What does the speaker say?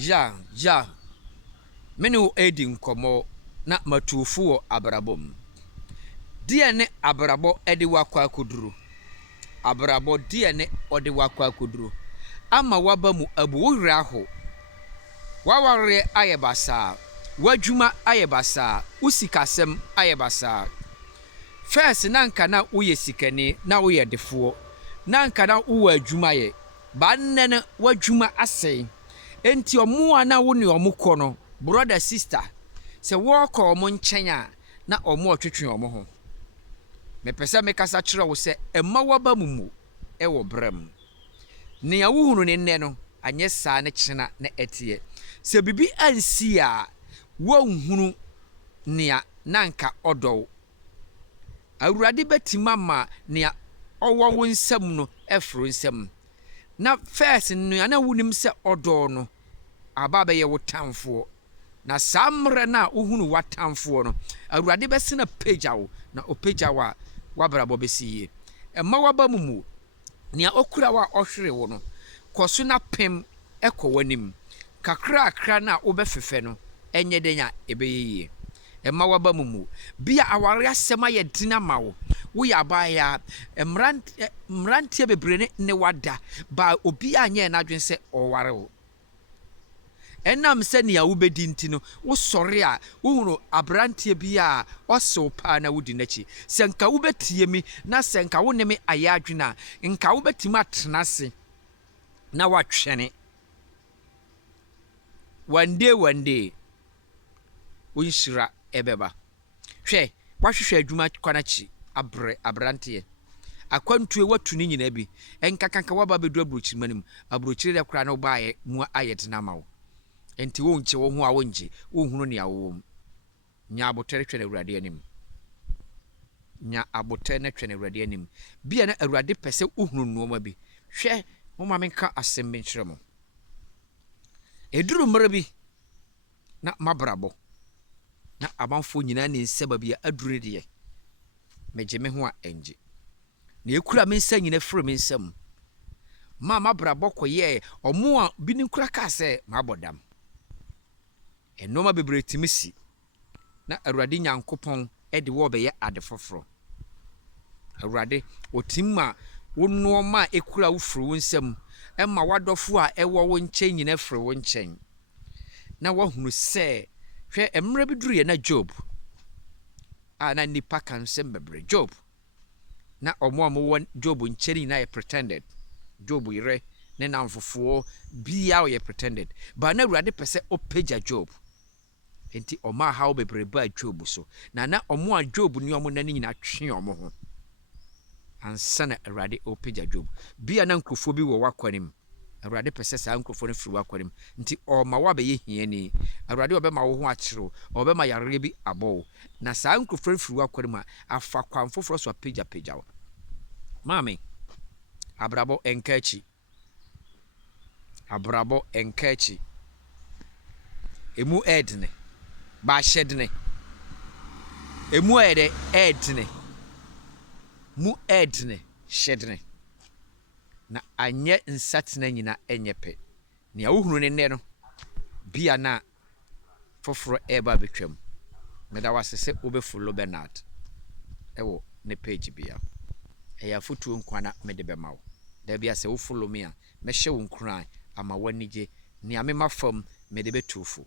Ya, me ne wo edi nkɔmmɔ na matuofo wɔ abrabɔ mu. Deɛ ne abrabɔ de wakɔ akɔduru? Abrabɔ deɛ ne ɔde wakɔ akɔduru? Ama waba mu abu wo werɛ aho. W'awareɛ ayɛ basaa, w'adwuma ayɛ basaa, wo sikasɛm ayɛ basaa. First na anka na woyɛ sikani na woyɛ defoɔ, na anka na wowɔ adwuma yɛ. Ba nnɛ no w'adwuma asɛe. Enti ɔmo a na wo ne ɔmo kɔ no, brother sister, sɛ wɔrekɔ ɔmo nkyɛn a na ɔmo ɔtwetwe ɔmo ho. Mepɛ sɛ mekasa kyerɛ wo sɛ ɛma waba mu mu ɛwɔ brɛ mu. Nea wohunu ne nnɛ no, anyɛ saa ne kyena na ɛteɛ. Sɛ bibi ansi a wɔnhunu nea na anka ɔdɔ wo. Awurade bɛtumi ama nea ɔwɔ wo nsam no ɛforo nsam. Na first nea na wonim sɛ ɔdɔ no aba bɛyɛ wo tamfoɔ. Na saa mmerɛ no a wohunu w'atamfoɔ no, Awurade bɛsena pagya wo na ɔpagya wo a w'abrabɔ bɛsi yie. Ɛma waba mu mu, nea ɔkura wo a ɔhwere wo no, kɔ so na pem ɛkɔ w'anim. Kakrakra no a wobɛfefɛ no, ɛnyɛ den a ɛbɛyɛ yie. Ɛma waba mu mu, bia aware asɛm ayɛ den ama wo. Woyɛ abaayɛ a mmeranteɛ bebree ne wada ba obi anyɛ n'adwene sɛ ɔware wo. Ɛnam sɛ nea wobɛdi nti no, wosɔre a wohunu aberanteɛ bi a ɔsew paa na wodi n'akyi. Sɛ nka wobɛtie mi na sɛ nka wo ne me ayɛ adwene a, nka wobɛtumi atena ase na woatwɛne. One day, wo nhyira ɛbɛba. Hwɛ, woahwehwɛ adwuma kwan akyi aberanteɛ. Akwantuo watu ne nyinaa bi. Ɛnkakanka waba bɛdu aburokyirima no mu. Aburokyire dɛ koraa na wobaayɛ mu ayɛ den ama wo. Enti wonkyɛ wo ho a wongye, wonhunu nea wowɔ mu. Nya abotire twɛ na Awurade anim. Nya abotire na twɛ na Awurade anim. Bia na Awurade pɛ sɛ wohunu nneɛma bi. Hwɛ, mo ma menka asɛm bi nkyerɛ mo. Eduru mmerɛ bi na mabrabɔ. Na amanfoɔ nyinaa ne nsɛba bi a aduru deɛ. Megye me ho a ɛngye. Na ekura me nsa nyina firi me nsam. Mabrabɔ kɔyɛ ɔmo a bi ne kura ka sɛ mabɔ dam. Ɛnoma bebree timi si. Na Awurade Nyankopɔn de wo bɛyɛ ade foforo. Awurade otim ma wo nneɛma a ekura wo firi wo nsam, ɛma wadɔfo a ɛwɔ wo nkyɛn nyina firi wo nkyɛn. Na wahunu sɛ hwɛ mmerɛ bi duru yɛ na Job a na nipa kan nsɛm bebree. Job na ɔmo a mowɔ Job nkyɛn nyinaa yɛ pretended. Job yere ne namfofoɔ bia ɔyɛ pretended. Ba na Awurade pɛ sɛ ɔpagya Job. Enti ɔma haw bebree ba Job so. Na ɔmo a Job ne ɔmo nani nyinaa twe ɔmo ho. Ansa na Awurade ɔpagya Job. Bia na nkurɔfoɔ bi wɔ w'akwanem. Awurade pɛ sɛ saa nkurɔfoɔ no firi w'akwanem. Nti ɔma wabɛyɛ hiani. Awurade ɔbɛma wo ho akyerɛw. Ɔbɛma yareɛ bi abɔ wo. Na saa nkurɔfoɔ no firi w'akwanem a afa kwan foforɔ so apagya wo. Maame, abrabɔ ɛnka akyi. Abrabɔ ɛnka akyi. Emu ɛdene. Baahyɛ dene. Emu ɛyɛ dɛ ɛdene. Mu ɛdene hyɛ dene. Na anyɛ nsatena nyina ɛnyɛ pɛ. Nea wohunu ne nnɛ no, bia na foforɔ ɛba betwam. Meda wase sɛ wobɛfollow Bernard ɛwɔ ne page bia. Ɛyɛ afotuo nkwa na mede bɛma wo. Da bia sɛ wo follow me a, mɛhyɛ wo nkuran ama w'anigye. Nea mema fam mede bɛtuofo.